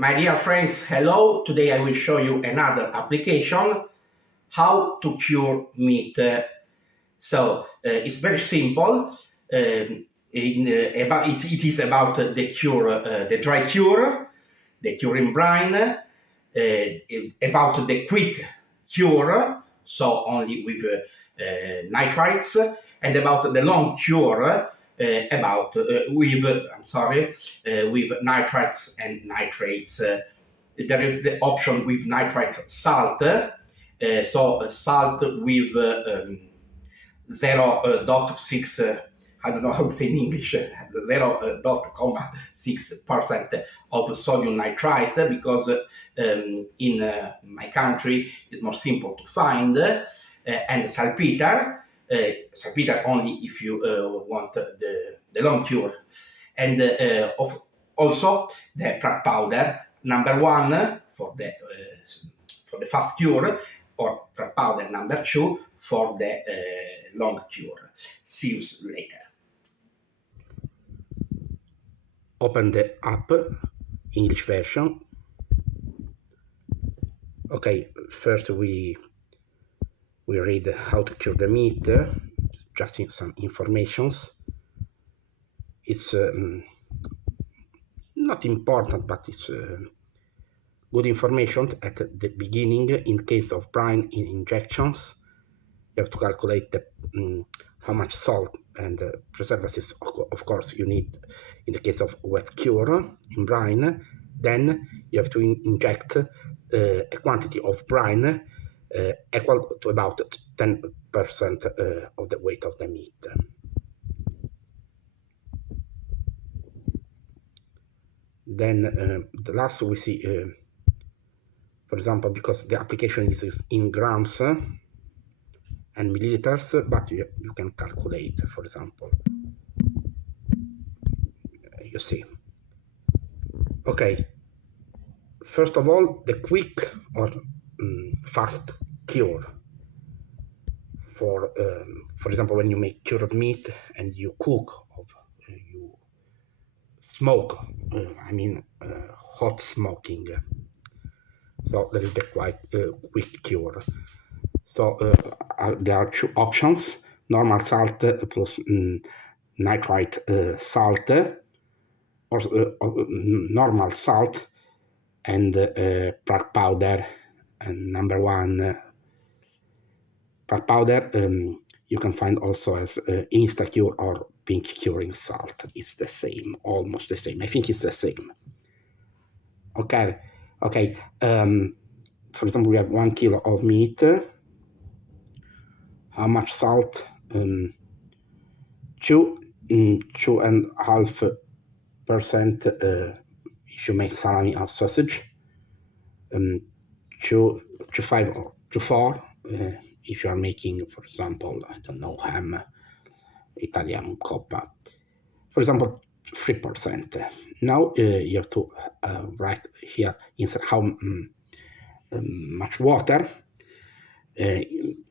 My dear friends, hello. Today I will show you another application, how to cure meat. It's very simple. It is about the cure, the dry cure, the cure in brine, about the quick cure, so only with nitrites, and about the long cure, about with with nitrites and nitrates. There is the option with nitrite salt, salt with 0.6, I don't know how to say in English, 0.6% of sodium nitrite, because in my country it's more simple to find, and saltpeter, saltpeter only if you want the long cure, and also the crack powder, number one for the fast cure, or crack powder number two for the long cure. See you later. Open the app, English version. Okay, first we read how to cure the meat, just some informations. It's not important, but it's good information at the beginning. In case of brine injections, you have to calculate how much salt and preservatives, of course, you need in the case of wet cure in brine. Then you have to inject a quantity of brine equal to about 10% of the weight of the meat. Then the last we see, for example, because the application is in grams and milliliters, but you can calculate, for example. You see. Okay. First of all, the quick or fast cure. For example, when you make cured meat and you cook, you smoke, hot smoking. So there is the quite quick cure. So there are two options: normal salt plus nitrite salt, or normal salt and crack powder. And number one, crack powder you can find also as Instacure or pink curing salt. It's the same, almost the same. I think it's the same. Okay. For example, we have 1 kilo of meat. How much salt? 2.5% if you make salami or sausage. 2.5 or 2.4 if you are making, for example, I don't know, ham, Italian coppa. For example, 3%. Now you have to write here inside how much water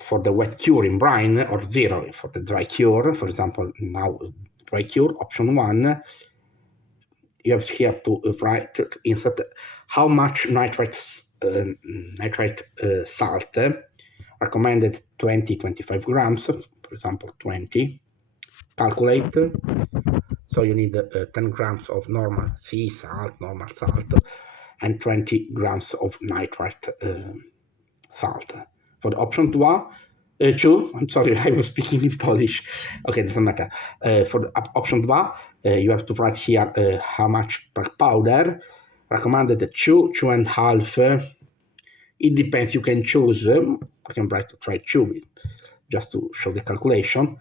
for the wet cure in brine, or 0 for the dry cure. For example, now dry cure, option 1, you have here to write insert how much nitrite salt, recommended 20-25 grams, for example 20. Calculate. So you need 10 grams of normal sea salt, and 20 grams of nitrite salt. For the option 2, I'm sorry, I was speaking in Polish. Okay, doesn't matter. For the option 2, you have to write here how much crack powder, recommended 2.5. It depends, you can choose. I can try 2 just to show the calculation.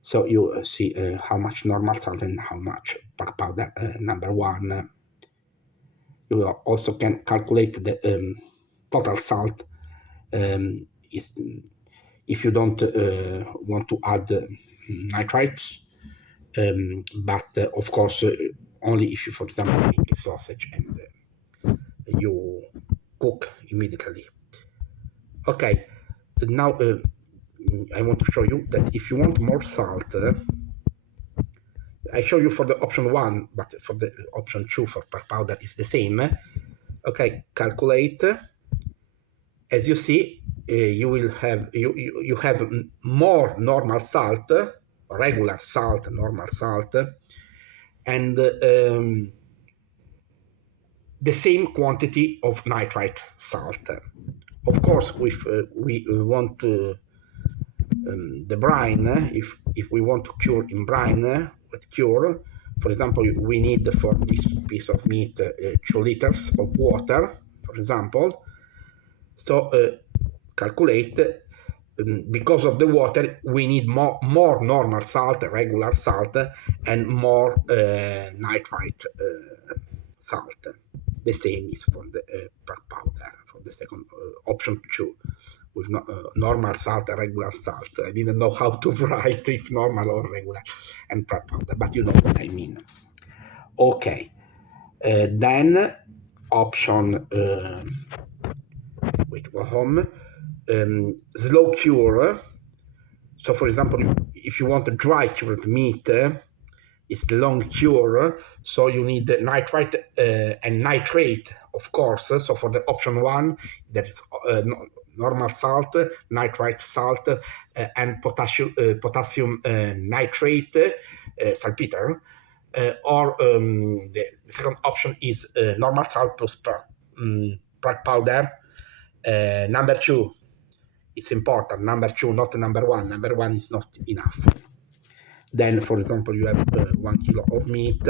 So you see how much normal salt and how much crack powder, number 1. You also can calculate the total salt if you don't want to add nitrites, but of course only if you, for example, make a sausage and you cook immediately. Okay, now I want to show you that if you want more salt, I show you for the option 1, but for the option 2 for crack powder is the same. Okay, calculate. As you see, you will have you have more normal salt, regular salt, normal salt, and the same quantity of nitrite salt. Of course, if we want the brine, if we want to cure in brine, with cure, for example, we need for this piece of meat 2 liters of water, for example. So calculate, because of the water, we need more normal salt, regular salt, and more nitrite salt. The same is for the black powder, for the second option 2, with normal salt and regular salt. I didn't know how to write if normal or regular and black powder, but you know what I mean. Okay, then option wait, go home. Slow cure. So, for example, if you want a dry cured meat, it's long cure, so you need nitrite and nitrate, of course. So for the option 1, there is normal salt, nitrite salt, and potassium nitrate, saltpeter. Or the second option is normal salt plus black powder. Number 2, it's important. Number 2, not number 1. Number 1 is not enough. Then, for example, you have 1 kilo of meat.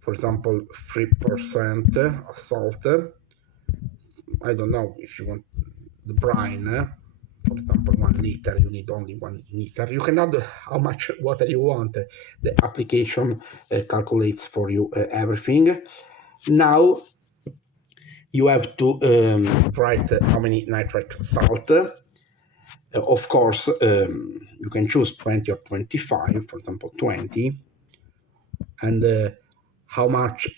For example, 3% of salt. I don't know if you want the brine. For example, 1 liter, you need only 1 liter. You can add how much water you want. The application calculates for you everything. Now, you have to write how many nitrate salt. Of course, you can choose 20 or 25, for example, 20. And how much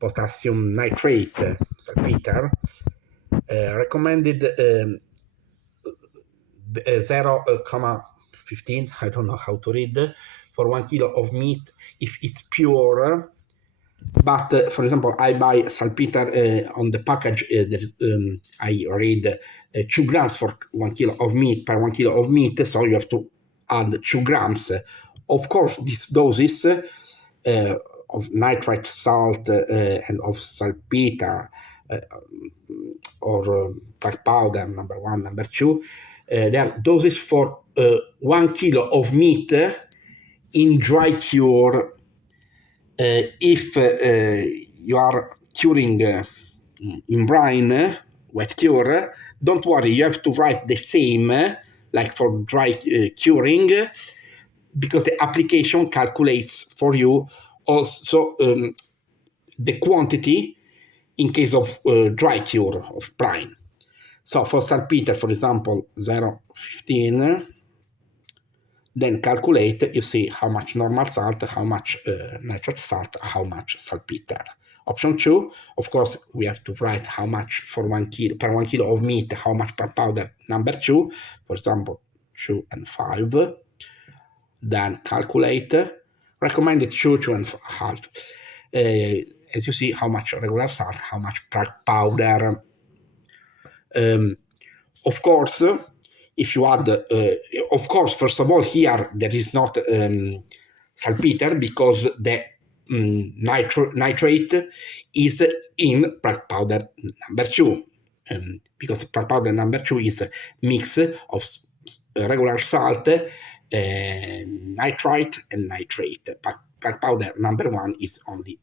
potassium nitrate, saltpeter, recommended 0,15, I don't know how to read, for 1 kilo of meat if it's pure. But for example, I buy saltpeter on the package. There is, I read 2 grams for 1 kilo of meat per 1 kilo of meat, so you have to add 2 grams. Of course, these doses of nitrite salt and of saltpeter or black powder, number 1, number 2, they are doses for 1 kilo of meat in dry cure. If you are curing in brine, wet cure, don't worry, you have to write the same like for dry curing, because the application calculates for you also the quantity in case of dry cure of brine. So for saltpeter, for example, 0,15, then calculate, you see how much normal salt, how much nitrate salt, how much saltpeter. Option 2, of course, we have to write how much for 1 kilo, per 1 kilo of meat, how much per powder, number 2, for example, 2 and 5. Then calculate, recommended 2, 2.5. As you see, how much regular salt, how much black powder. Of course, if you add, of course, first of all, here there is not saltpeter, because the nitrate is in black powder number 2, because black powder number 2 is a mix of regular salt, nitrite and nitrate. Black powder number 1 is only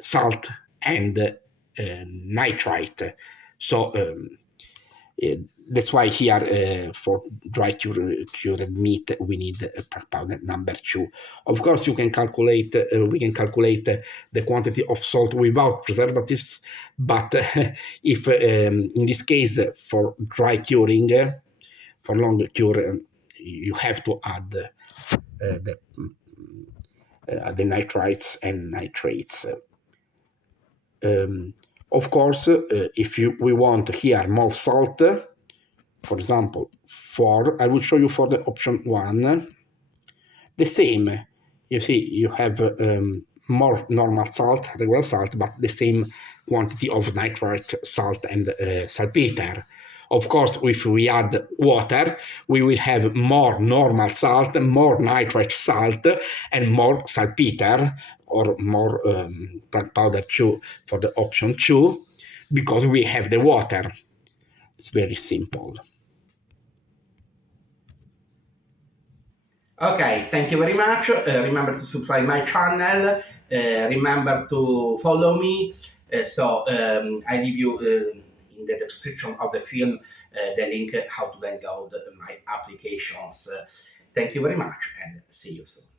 salt and nitrite. So that's why here for dry cured meat we need black powder number 2. Of course, you can calculate. We can calculate the quantity of salt without preservatives, but if in this case for dry curing, for long cure, you have to add the nitrites and nitrates. Of course, if we want here more salt, for example, I will show you for the option 1, the same. you see, you have more normal salt, regular salt, but the same quantity of nitrate salt and saltpeter. Of course, if we add water, we will have more normal salt, more nitrate salt, and more saltpeter, or more plant powder 2 for the option 2, because we have the water. It's very simple. Okay, thank you very much. Remember to subscribe my channel. Remember to follow me. I leave you in the description of the film the link how to download my applications. Thank you very much and see you soon.